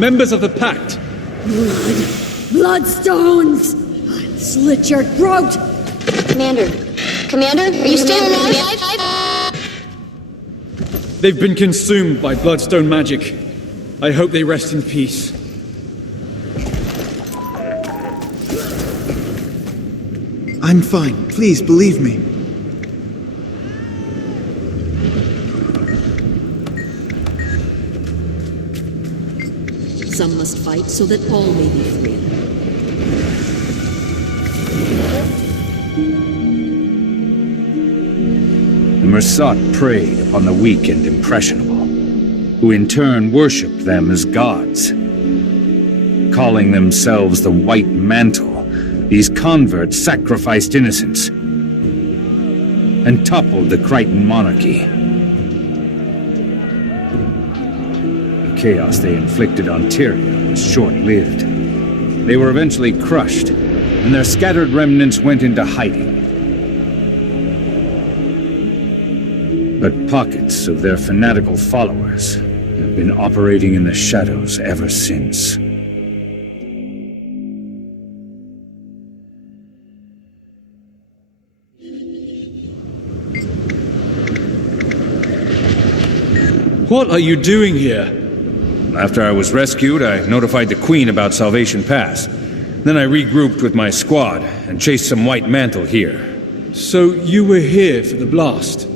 members of the Pact. Bloodstones! Slit your throat! Commander, are you still alive? They've been consumed by bloodstone magic. I hope they rest in peace. I'm fine. Please, believe me. Some must fight so that all may be free. The Mersat preyed upon the weak and impressionable, who in turn worshipped them as gods. Calling themselves the White Mantle, these converts sacrificed innocents and toppled the Crichton monarchy. The chaos they inflicted on Tyria was short-lived. They were eventually crushed, and their scattered remnants went into hiding. But pockets of their fanatical followers have been operating in the shadows ever since. What are you doing here? After I was rescued, I notified the Queen about Salvation Pass. Then I regrouped with my squad and chased some White Mantle here. So you were here for the blast?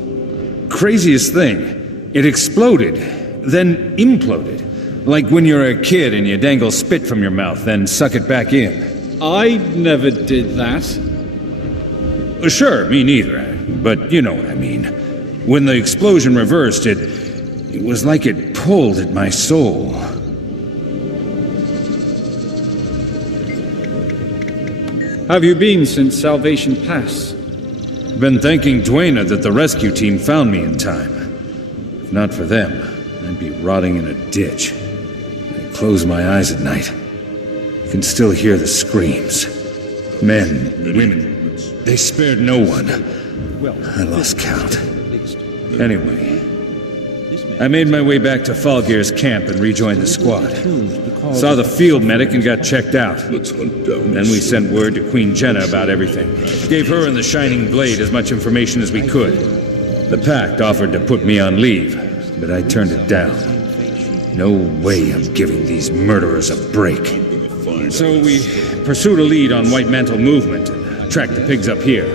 Craziest thing, it exploded, then imploded. Like when you're a kid and you dangle spit from your mouth, then suck it back in. I never did that. Sure, me neither, but you know what I mean. When the explosion reversed, it was like it pulled at my soul. Have you been since Salvation Pass? Been thanking Duena that the rescue team found me in time. If not for them, I'd be rotting in a ditch. I close my eyes at night. I can still hear the screams. Men, women, they spared no one. I lost count. Anyway, I made my way back to Falgeir's camp and rejoined the squad. Saw the field medic and got checked out. Then we sent word to Queen Jenna about everything. Gave her and the Shining Blade as much information as we could. The Pact offered to put me on leave, but I turned it down. No way I'm giving these murderers a break. So we pursued a lead on White Mantle movement and tracked the pigs up here.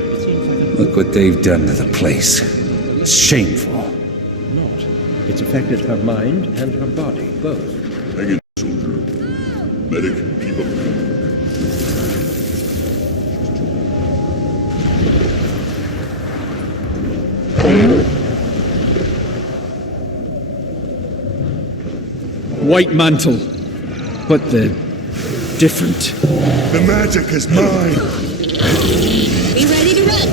Look what they've done to the place. It's shameful. It's affected her mind and her body, both. Hang in, soldier. Medic, keep up. White Mantle. But they're different. The magic is mine! Be ready to run!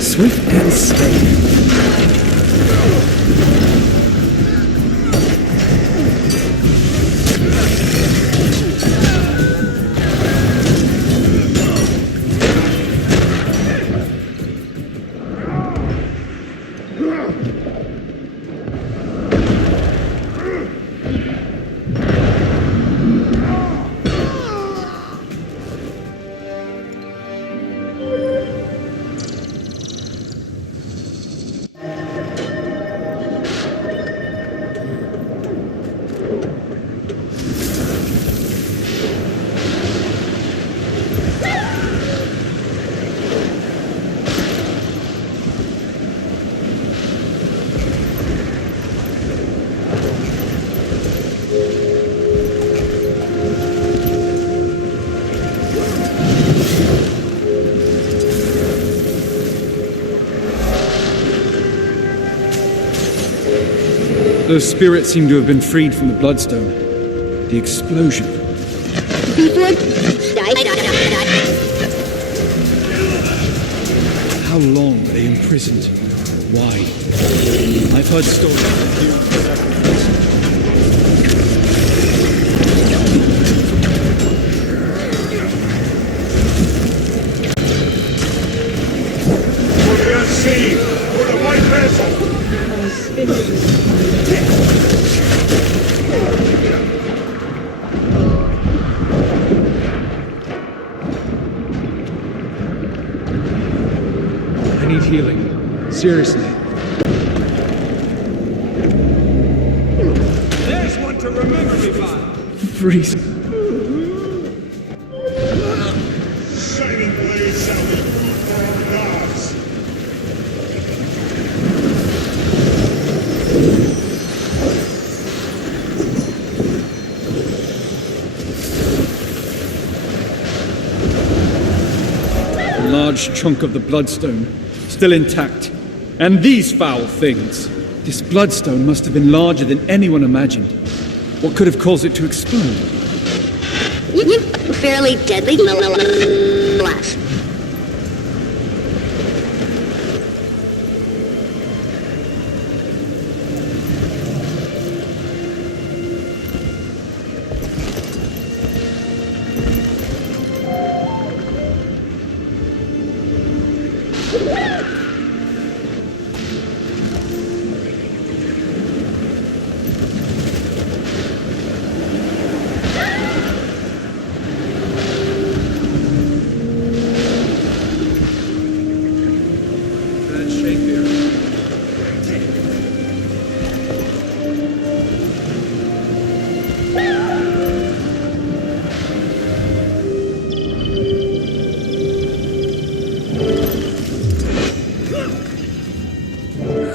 Swift and steady. Those spirits seem to have been freed from the Bloodstone. The explosion. How long were they imprisoned? Why? I've heard stories of human sacrifice. healing. Seriously. There's one to remember me by! Freeze. Shining blades shall be food for our gods. A large chunk of the bloodstone, still intact. And these foul things. This bloodstone must have been larger than anyone imagined. What could have caused it to explode? Fairly deadly blast.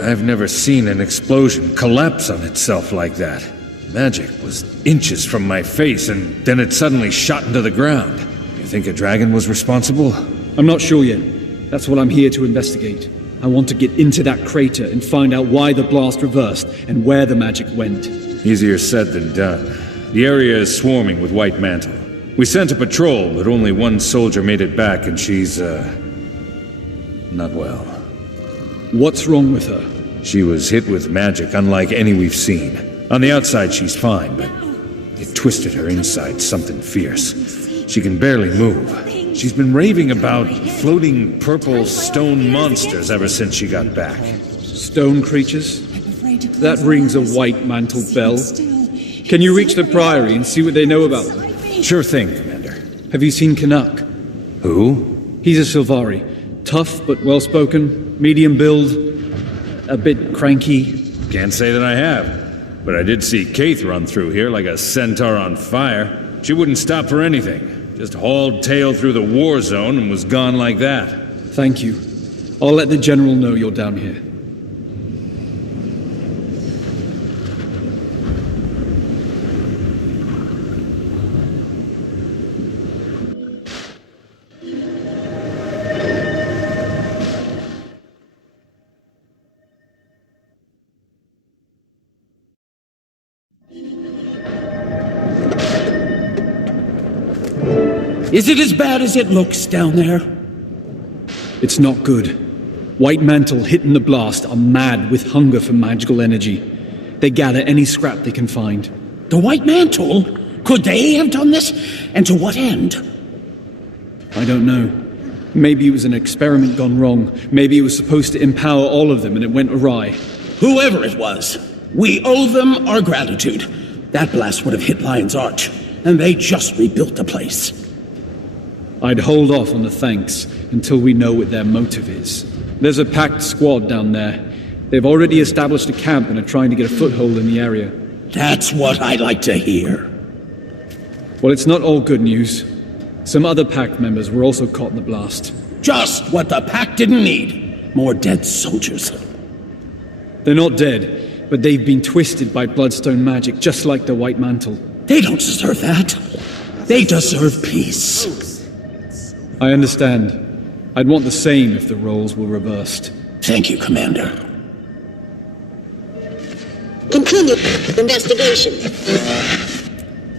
I've never seen an explosion collapse on itself like that. Magic was inches from my face, and then it suddenly shot into the ground. You think a dragon was responsible? I'm not sure yet. That's what I'm here to investigate. I want to get into that crater and find out why the blast reversed and where the magic went. Easier said than done. The area is swarming with White Mantle. We sent a patrol, but only one soldier made it back, and she's, not well. What's wrong with her? She was hit with magic unlike any we've seen. On the outside, she's fine, but it twisted her inside something fierce. She can barely move. She's been raving about floating purple stone monsters ever since she got back. Stone creatures? That rings a White Mantle bell. Can you reach the Priory and see what they know about them? Sure thing, Commander. Have you seen Canuck? Who? He's a Sylvari. Tough but well-spoken, medium build, a bit cranky. Can't say that I have. But I did see Kaith run through here like a centaur on fire. She wouldn't stop for anything. Just hauled tail through the war zone and was gone like that. Thank you. I'll let the General know you're down here. Is it as bad as it looks down there? It's not good. White Mantle hit in the blast are mad with hunger for magical energy. They gather any scrap they can find. The White Mantle? Could they have done this? And to what end? I don't know. Maybe it was an experiment gone wrong. Maybe it was supposed to empower all of them and it went awry. Whoever it was, we owe them our gratitude. That blast would have hit Lion's Arch, and they just rebuilt the place. I'd hold off on the thanks until we know what their motive is. There's a packed squad down there. They've already established a camp and are trying to get a foothold in the area. That's what I like to hear. Well, it's not all good news. Some other pact members were also caught in the blast. Just what the pact didn't need. More dead soldiers. They're not dead, but they've been twisted by bloodstone magic, just like the White Mantle. They don't deserve that. They deserve peace. I understand. I'd want the same if the roles were reversed. Thank you, Commander. Continue investigation.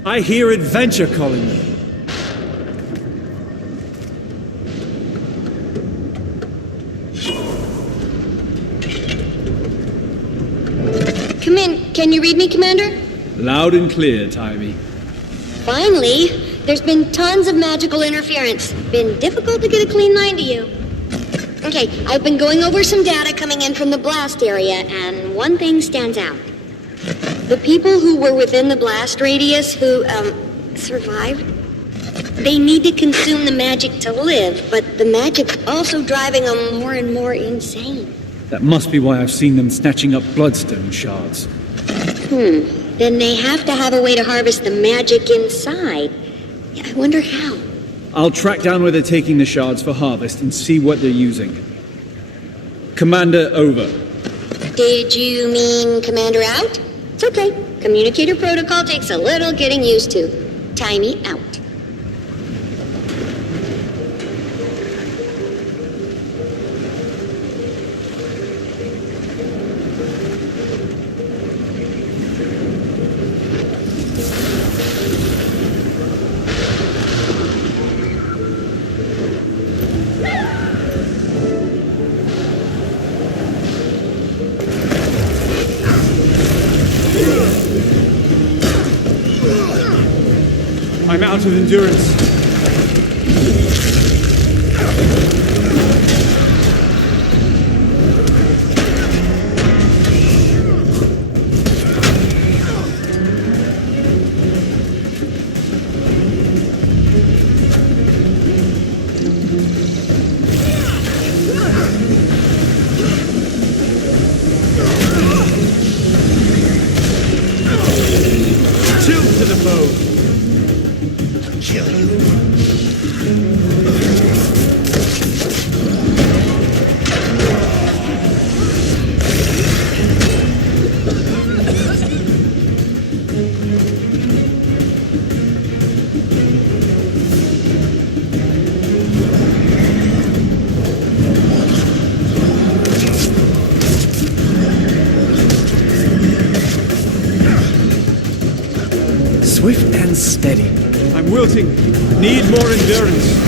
I hear adventure calling me. Come in. Can you read me, Commander? Loud and clear, Tybee. Finally. There's been tons of magical interference. Been difficult to get a clean line to you. Okay, I've been going over some data coming in from the blast area, and one thing stands out. The people who were within the blast radius who, survived, They need to consume the magic to live, but the magic's also driving them more and more insane. That must be why I've seen them snatching up bloodstone shards. Then they have to have a way to harvest the magic inside. I wonder how. I'll track down where they're taking the shards for harvest and see what they're using. Commander, over. Did you mean Commander out? It's okay. Communicator protocol takes a little getting used to. Timey out. I'm out of endurance. Tilt to the foe. Kill you. Swift and steady. I'm wilting. Need more endurance.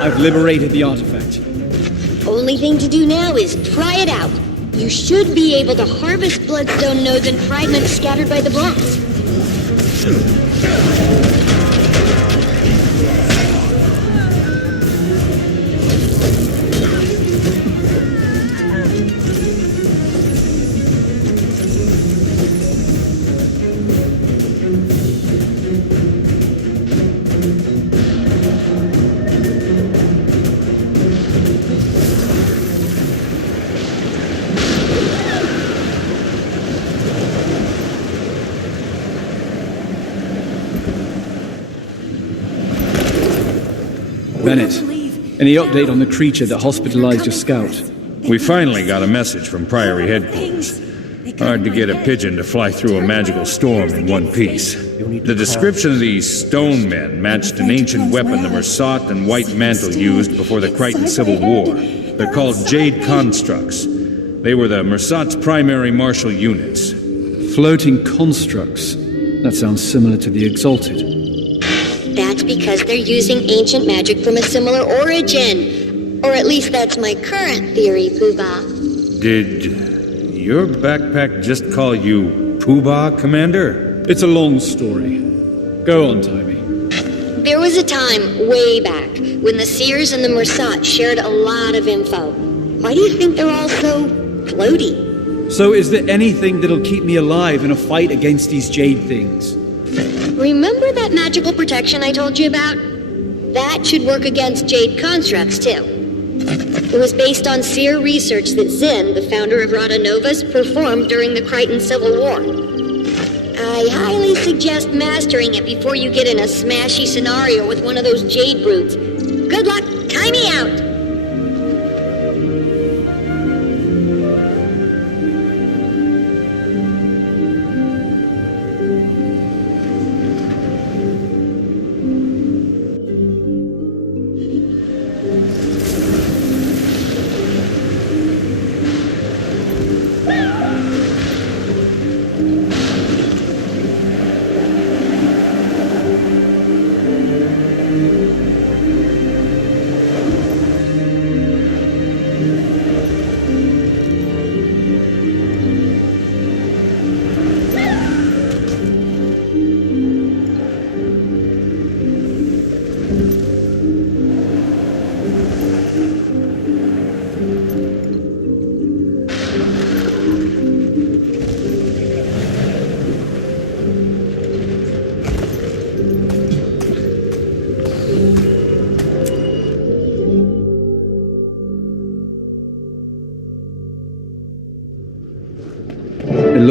I've liberated the artifact. Only thing to do now is try it out. You should be able to harvest bloodstone nodes and fragments scattered by the blast. Bennett, any update on the creature that hospitalized your scout? We finally got a message from Priory headquarters. Hard to get a pigeon to fly through a magical storm in one piece. The description of these stone men matched an ancient weapon the Mersat and White Mantle used before the Crichton Civil War. They're called Jade Constructs. They were the Mersat's primary martial units. Floating constructs. That sounds similar to the Exalted. That's because they're using ancient magic from a similar origin. Or at least that's my current theory, Poobah. Did your backpack just call you Poobah, Commander? It's a long story. Go on, Timey. There was a time, way back, when the Seers and the Mersat shared a lot of info. Why do you think they're all so floaty? So is there anything that'll keep me alive in a fight against these jade things? Remember that magical protection I told you about? That should work against jade constructs, too. It was based on seer research that Zinn, the founder of Rada Novus, performed during the Crichton Civil War. I highly suggest mastering it before you get in a smashy scenario with one of those jade brutes. Good luck, time me out!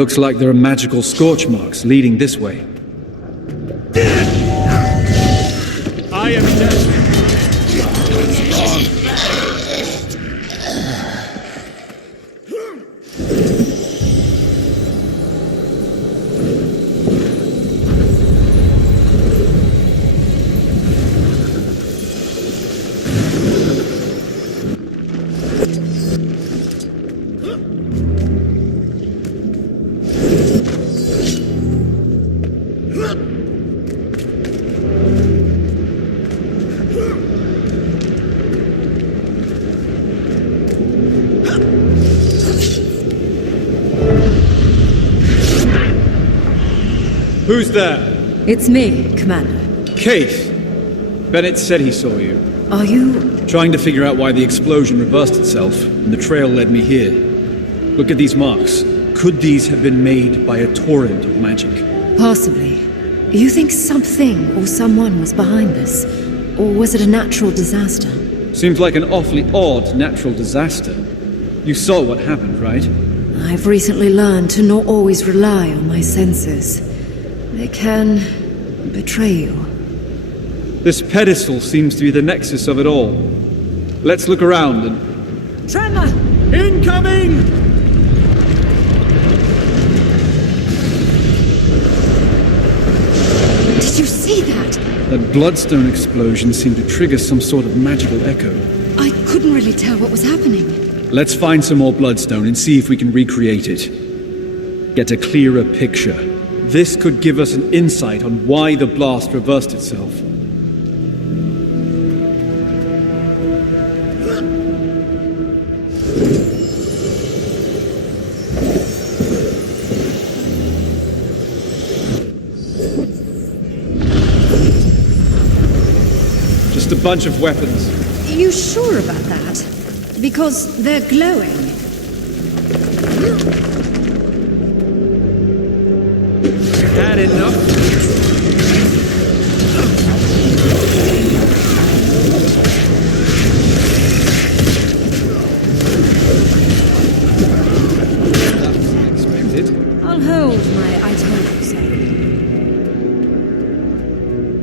Looks like there are magical scorch marks leading this way. I am dead. Who's there? It's me, Commander. Keith. Bennett said he saw you. Are you... Trying to figure out why the explosion reversed itself, and the trail led me here. Look at these marks. Could these have been made by a torrent of magic? Possibly. You think something or someone was behind this? Or was it a natural disaster? Seems like an awfully odd natural disaster. You saw what happened, right? I've recently learned to not always rely on my senses. They can betray you. This pedestal seems to be the nexus of it all. Let's look around and... Tremor! Incoming! Did you see that? That bloodstone explosion seemed to trigger some sort of magical echo. I couldn't really tell what was happening. Let's find some more bloodstone and see if we can recreate it. Get a clearer picture. This could give us an insight on why the blast reversed itself. Just a bunch of weapons. You sure about that? Because they're glowing. Had enough? Expected. I'll hold my I told you so.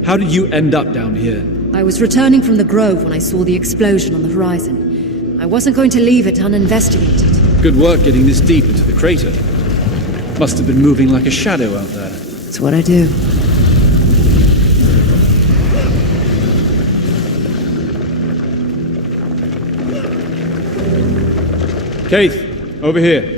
How did you end up down here? I was returning from the grove when I saw the explosion on the horizon. I wasn't going to leave it uninvestigated. Good work getting this deep into the crater. Must have been moving like a shadow out there. It's what I do. Keith, over here.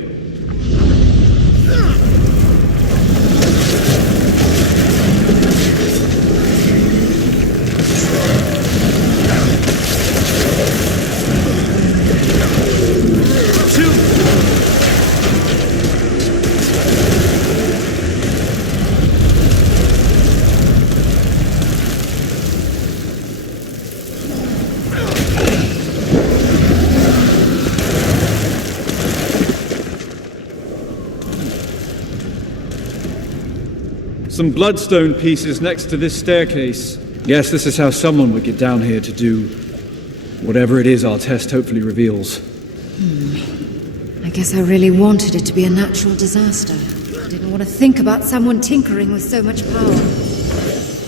Some bloodstone pieces next to this staircase. Guess this is how someone would get down here to do whatever it is our test hopefully reveals. I guess I really wanted it to be a natural disaster. I didn't want to think about someone tinkering with so much power.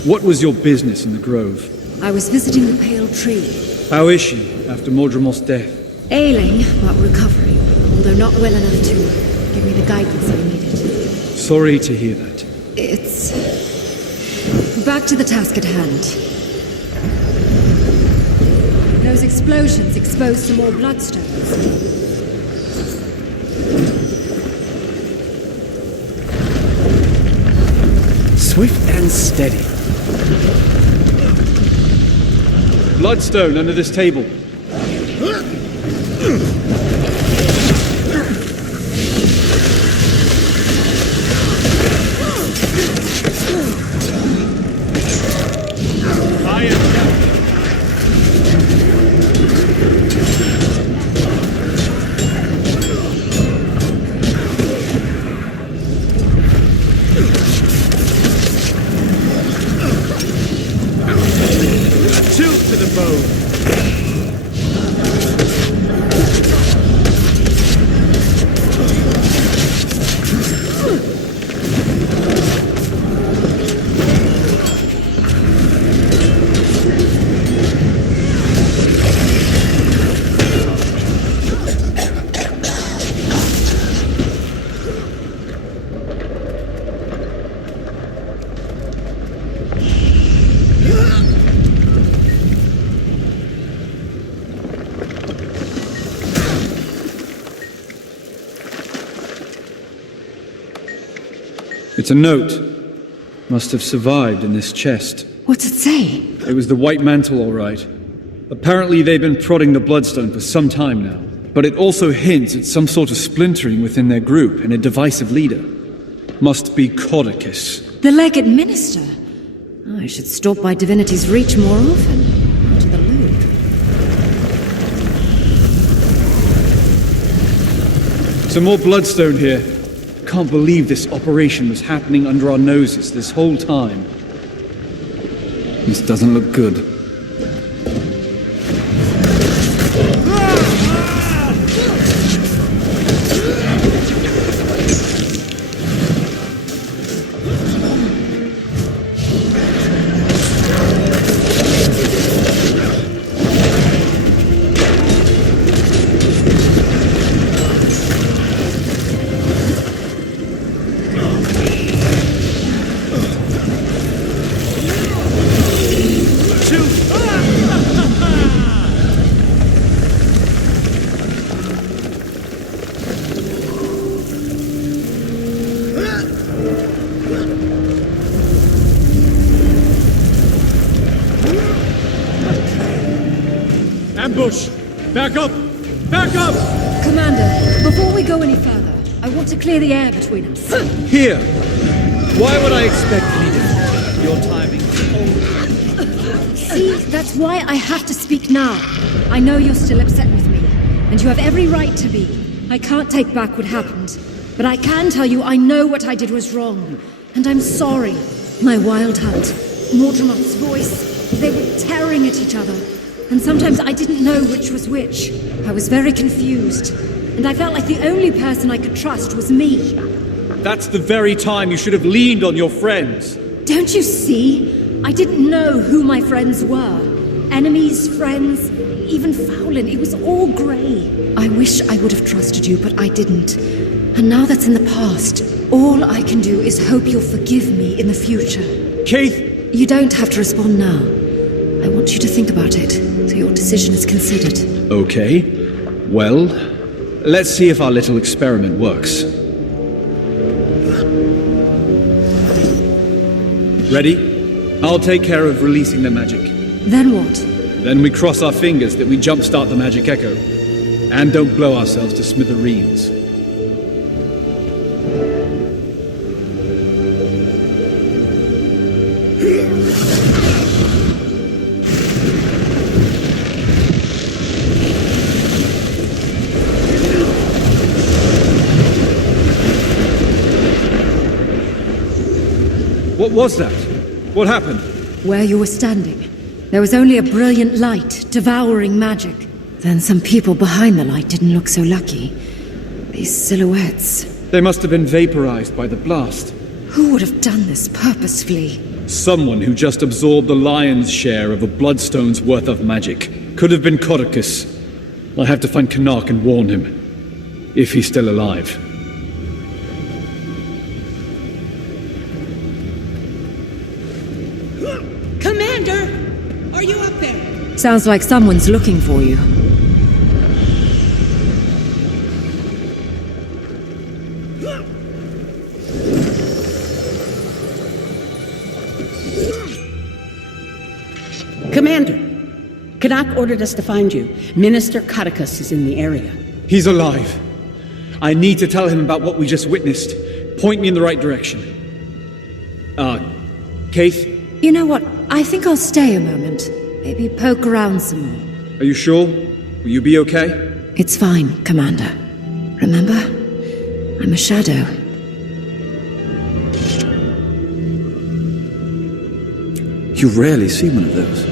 What was your business in the grove? I was visiting the pale tree. How is she after Mordremoth's death? Ailing, but recovering, although not well enough to give me the guidance I needed. Sorry to hear that. It's... back to the task at hand. Those explosions exposed some more bloodstones. Swift and steady. Bloodstone under this table. It's a note. Must have survived in this chest. What's it say? It was the white mantle, all right. Apparently they've been prodding the Bloodstone for some time now. But it also hints at some sort of splintering within their group and a divisive leader. Must be Codicus. The legate minister? Oh, I should stop by Divinity's Reach more often. Out of the loop. Some more Bloodstone here. Can't believe this operation was happening under our noses this whole time. This doesn't look good. Ambush! Back up! Back up! Commander, before we go any further, I want to clear the air between us. Here! Why would I expect anything? Your timing. See, that's why I have to speak now. I know you're still upset with me, and you have every right to be. I can't take back what happened, but I can tell you I know what I did was wrong, and I'm sorry. My wild hunt, Mortimer's voice, they were tearing at each other, and sometimes I didn't know which was which. I was very confused, and I felt like the only person I could trust was me. That's the very time you should have leaned on your friends. Don't you see? I didn't know who my friends were. Enemies, friends, even Fowlin. It was all grey. I wish I would have trusted you, but I didn't. And now that's in the past, all I can do is hope you'll forgive me in the future. Keith! You don't have to respond now. I want you to think about it, so your decision is considered. Okay. Well, let's see if our little experiment works. Ready? I'll take care of releasing the magic. Then what? Then we cross our fingers that we jumpstart the magic echo. And don't blow ourselves to smithereens. What was that? What happened? Where you were standing, there was only a brilliant light, devouring magic. Then some people behind the light didn't look so lucky. These silhouettes. They must have been vaporized by the blast. Who would have done this purposefully? Someone who just absorbed the lion's share of a bloodstone's worth of magic. Could have been Codicus. I have to find Canak and warn him. If he's still alive. Commander! Are you up there? Sounds like someone's looking for you. Commander, Canak ordered us to find you. Minister Codicus is in the area. He's alive. I need to tell him about what we just witnessed. Point me in the right direction. Keith? You know what? I think I'll stay a moment. Maybe poke around some more. Are you sure? Will you be okay? It's fine, Commander. Remember? I'm a shadow. You rarely see one of those.